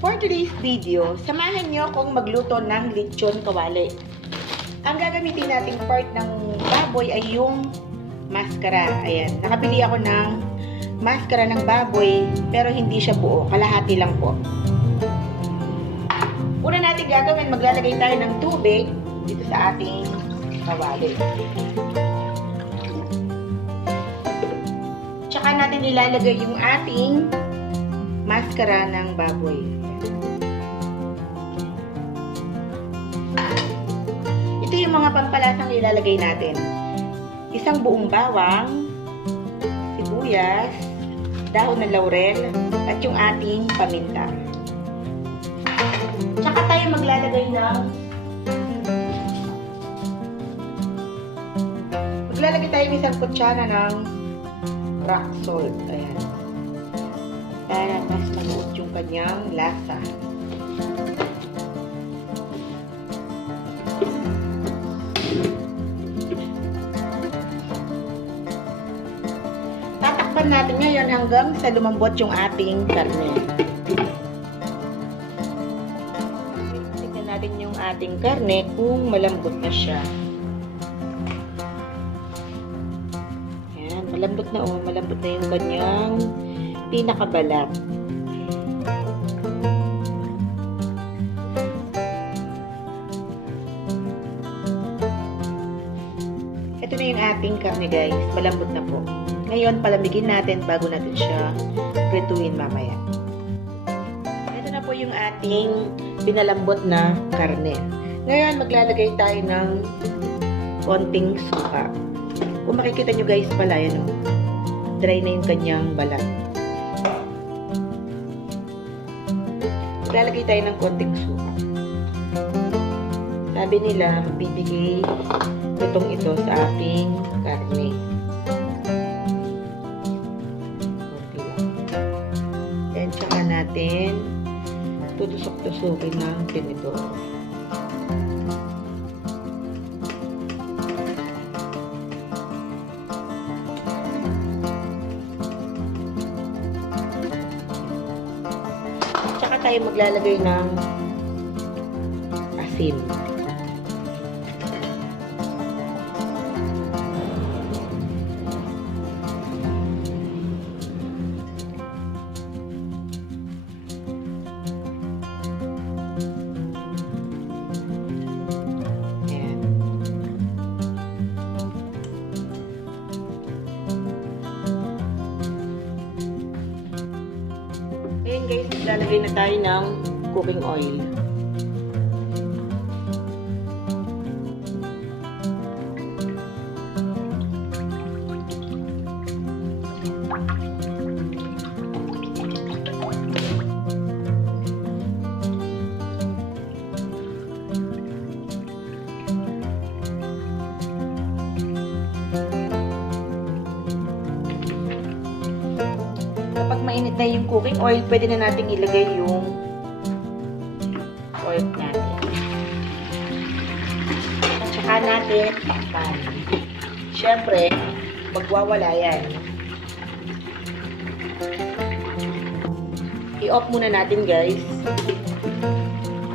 For today's video, samahan niyo akong magluto ng lechon kawali. Ang gagamitin nating part ng baboy ay yung maskara. Ayan, nakabili ako ng maskara ng baboy pero hindi siya buo, kalahati lang po. Una natin gagawin, maglalagay tayo ng tubig dito sa ating kawali. Tsaka natin ilalagay yung ating maskara ng baboy. Yung mga pampalasang ilalagay natin. Isang buong bawang, sibuyas, dahon ng laurel, at yung ating paminta. Tsaka tayo maglalagay ng maglalagay tayo ng isang kutsara ng rock salt. Ayan. Para mas manuot yung kanyang lasa. Tatakpan natin ngayon hanggang sa lumambot yung ating karne. Tignan natin yung ating karne kung malambot na siya. Ayan, malambot na oh, malambot na yung kanyang pinakabalat. Ito na yung ating karne guys, malambot na po. Ngayon, palamigin natin bago natin siya prituin mamaya. Ito na po yung ating pinalambot na karne. Ngayon, maglalagay tayo ng konting suka. Kung makikita nyo guys pala, yan o. Dry na yung kanyang balat. Maglalagay tayo ng konting suka. Sabi nila, magbibigay lutong ito sa ating natin tutusok-tusukin ng tinidor. Tsaka tayo maglalagay ng asin. Ngayon guys, lalagay na tayo ng cooking oil. Na yung cooking oil, pwede na natin ilagay yung oil natin. At saka natin takpan. Siyempre, magwawala yan. I-off muna natin guys.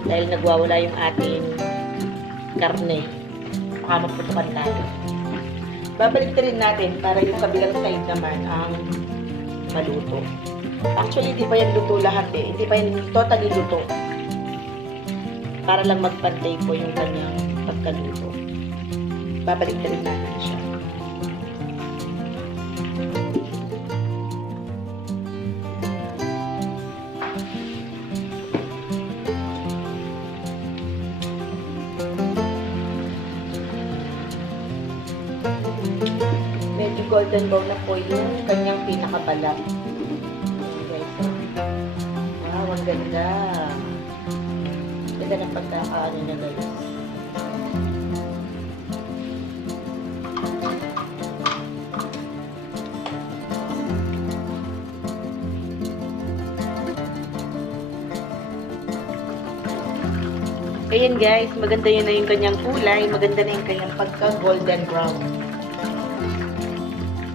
Dahil nagwawala yung ating karne. Baka magputukan tayo. Babalik rin natin para yung kabilang side naman ang maluto. Actually, hindi pa yan luto lahat eh. Hindi pa yan totally luto. Para lang magpantay po yung kanyang pagkaluto. Babalik na rin natin siya. Medyo golden brown na po yung kanyang pinakabalat. Ganda. Ganda ng pagkakaano na guys. Ayan guys, maganda yun na yung kanyang kulay, maganda na yung kanyang pagka golden brown.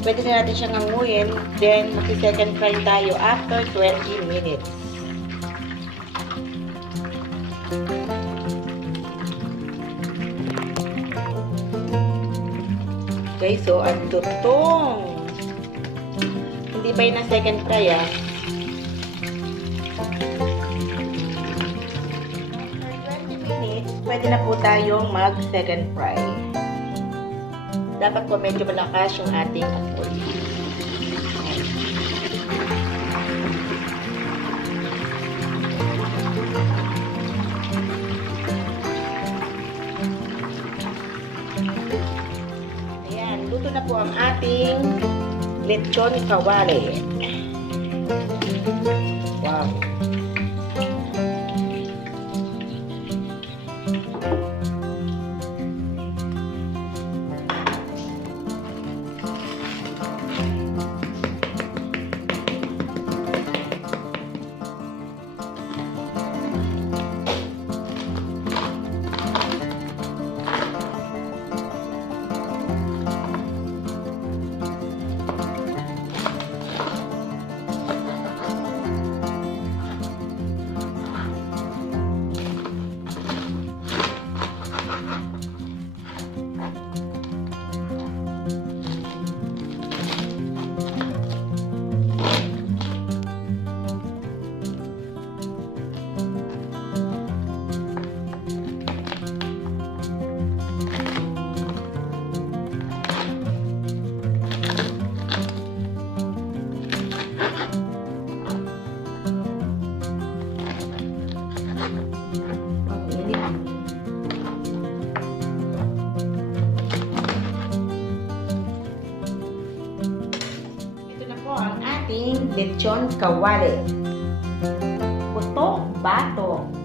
Pwede na natin siyang anguyin. Then, maki-second fry tayo after 20 minutes. Okay, so ang lutong. Hindi pa yun ang second fry ah. After 20 minutes, pwede na po tayong mag second fry. Dapat po medyo malakas yung ating apoy. Ating lechon kawali. Lechon kawali. Putok bato.